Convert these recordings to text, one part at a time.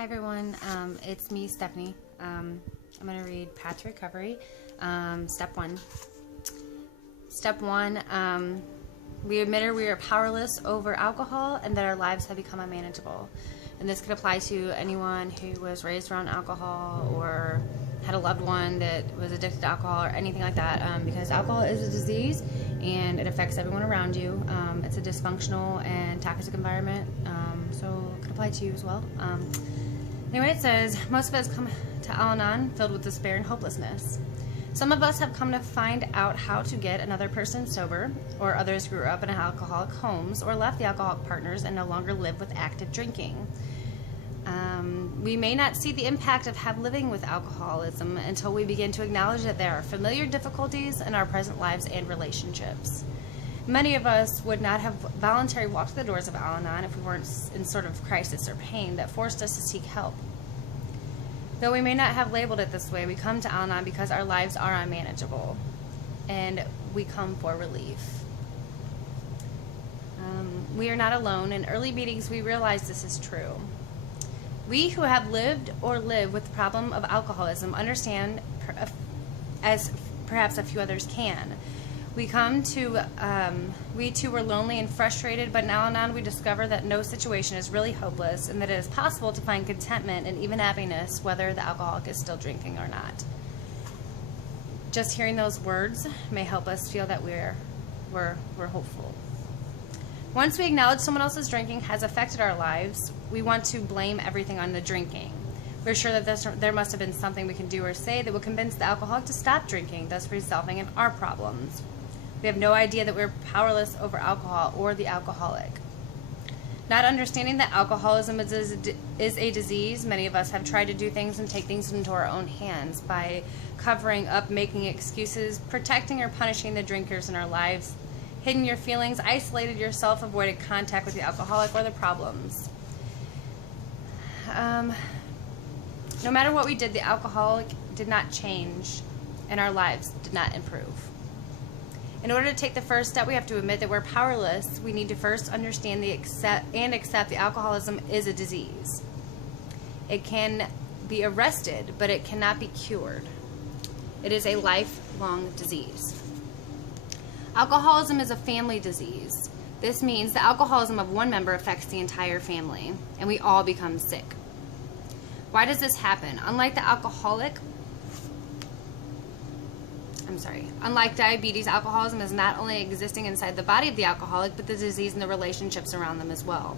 Hi everyone, it's me, Stephanie. I'm going to read Path to Recovery, Step 1. Step 1, we admitted we are powerless over alcohol and that our lives have become unmanageable. And this could apply to anyone who was raised around alcohol or had a loved one that was addicted to alcohol or anything like that, because alcohol is a disease and it affects everyone around you. It's a dysfunctional and toxic environment, so it could apply to you as well. Anyway, it says, most of us come to Al-Anon filled with despair and hopelessness. Some of us have come to find out how to get another person sober, or others grew up in alcoholic homes or left the alcoholic partners and no longer live with active drinking. We may not see the impact of living with alcoholism until we begin to acknowledge that there are familiar difficulties in our present lives and relationships. Many of us would not have voluntarily walked the doors of Al-Anon if we weren't in sort of crisis or pain that forced us to seek help. Though we may not have labeled it this way, we come to Al-Anon because our lives are unmanageable, and we come for relief. We are not alone. In early meetings, we realize this is true. We who have lived or live with the problem of alcoholism understand, as perhaps a few others can. We too were lonely and frustrated, but in Al-Anon we discover that no situation is really hopeless and that it is possible to find contentment and even happiness whether the alcoholic is still drinking or not. Just hearing those words may help us feel that we're hopeful. Once we acknowledge someone else's drinking has affected our lives, we want to blame everything on the drinking. We're sure that there must have been something we can do or say that will convince the alcoholic to stop drinking, thus resolving in our problems. We have no idea that we're powerless over alcohol or the alcoholic. Not understanding that alcoholism is a disease, many of us have tried to do things and take things into our own hands by covering up, making excuses, protecting or punishing the drinkers in our lives, hidden your feelings, isolated yourself, avoided contact with the alcoholic or the problems. No matter what we did, the alcoholic did not change and our lives did not improve. In order to take the first step, we have to admit that we're powerless. We need to first understand and accept the alcoholism is a disease. It can be arrested, but it cannot be cured. It is a lifelong disease. Alcoholism is a family disease. This means the alcoholism of one member affects the entire family, and we all become sick. Why does this happen? Unlike diabetes, alcoholism is not only existing inside the body of the alcoholic, but the disease and the relationships around them as well.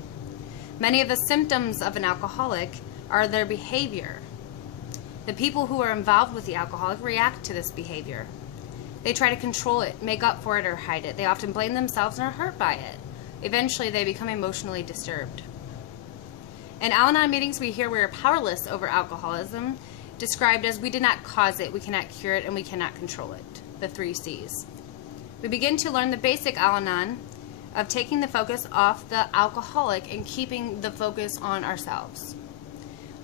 Many of the symptoms of an alcoholic are their behavior. The people who are involved with the alcoholic react to this behavior. They try to control it, make up for it, or hide it. They often blame themselves and are hurt by it. Eventually, they become emotionally disturbed. In Al-Anon meetings, we hear we are powerless over alcoholism, described as we did not cause it, we cannot cure it, and we cannot control it. The 3 C's. We begin to learn the basic Al-Anon of taking the focus off the alcoholic and keeping the focus on ourselves.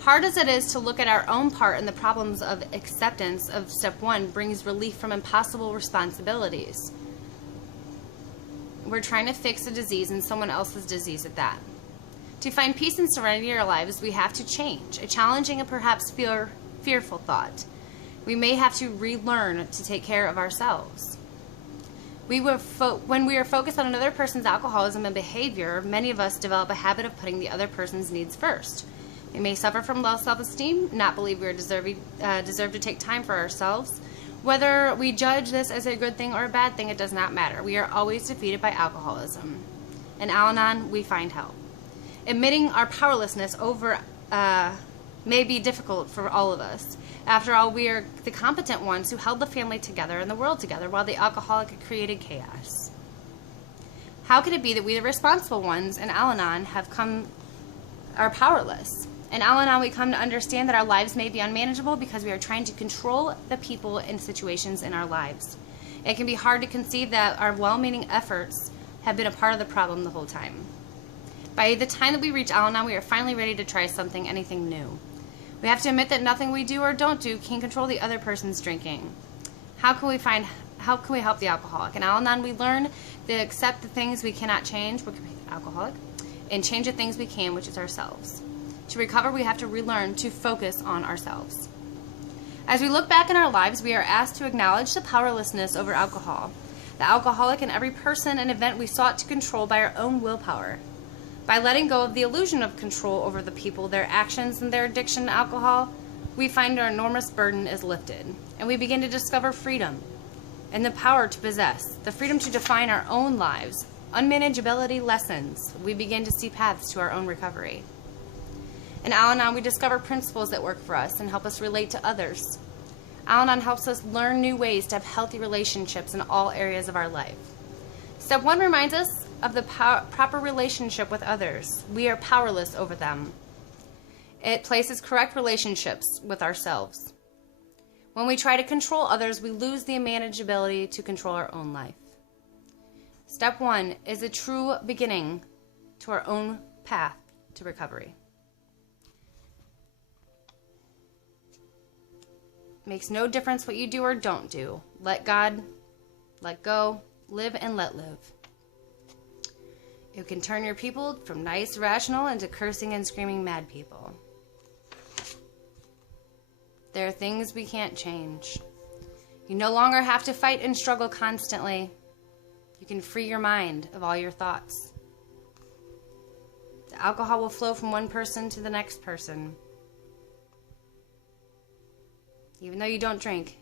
Hard as it is to look at our own part in the problems of acceptance of step 1 brings relief from impossible responsibilities. We're trying to fix a disease and someone else's disease at that. To find peace and serenity in our lives, we have to change. A challenging and perhaps fearful thought. We may have to relearn to take care of ourselves. When we are focused on another person's alcoholism and behavior, many of us develop a habit of putting the other person's needs first. We may suffer from low self-esteem, not believe we deserve to take time for ourselves. Whether we judge this as a good thing or a bad thing, it does not matter. We are always defeated by alcoholism. In Al-Anon, we find help. Admitting our powerlessness over may be difficult for all of us. After all, we are the competent ones who held the family together and the world together while the alcoholic created chaos. How could it be that we, the responsible ones in Al-Anon, are powerless? In Al-Anon, we come to understand that our lives may be unmanageable because we are trying to control the people and situations in our lives. It can be hard to conceive that our well-meaning efforts have been a part of the problem the whole time. By the time that we reach Al-Anon, we are finally ready to try anything new. We have to admit that nothing we do or don't do can control the other person's drinking. How can we help the alcoholic? In Al-Anon, we learn to accept the things we cannot change, which can be the alcoholic, and change the things we can, which is ourselves. To recover, we have to relearn to focus on ourselves. As we look back in our lives, we are asked to acknowledge the powerlessness over alcohol. The alcoholic and every person and event we sought to control by our own willpower. By letting go of the illusion of control over the people, their actions, and their addiction to alcohol, we find our enormous burden is lifted, and we begin to discover freedom and the power to possess, the freedom to define our own lives, unmanageability lessens. We begin to see paths to our own recovery. In Al-Anon, we discover principles that work for us and help us relate to others. Al-Anon helps us learn new ways to have healthy relationships in all areas of our life. Step 1 reminds us of the proper relationship with others. We are powerless over them. It places correct relationships with ourselves. When we try to control others, we lose the manageability to control our own life. Step 1 is a true beginning to our own path to recovery. Makes no difference what you do or don't do. Let God, let go, live and let live. You can turn your people from nice, rational, into cursing and screaming mad people. There are things we can't change. You no longer have to fight and struggle constantly. You can free your mind of all your thoughts. The alcohol will flow from one person to the next person. Even though you don't drink,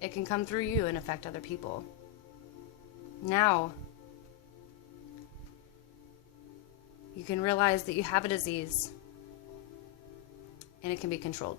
it can come through you and affect other people. Now, you can realize that you have a disease and it can be controlled.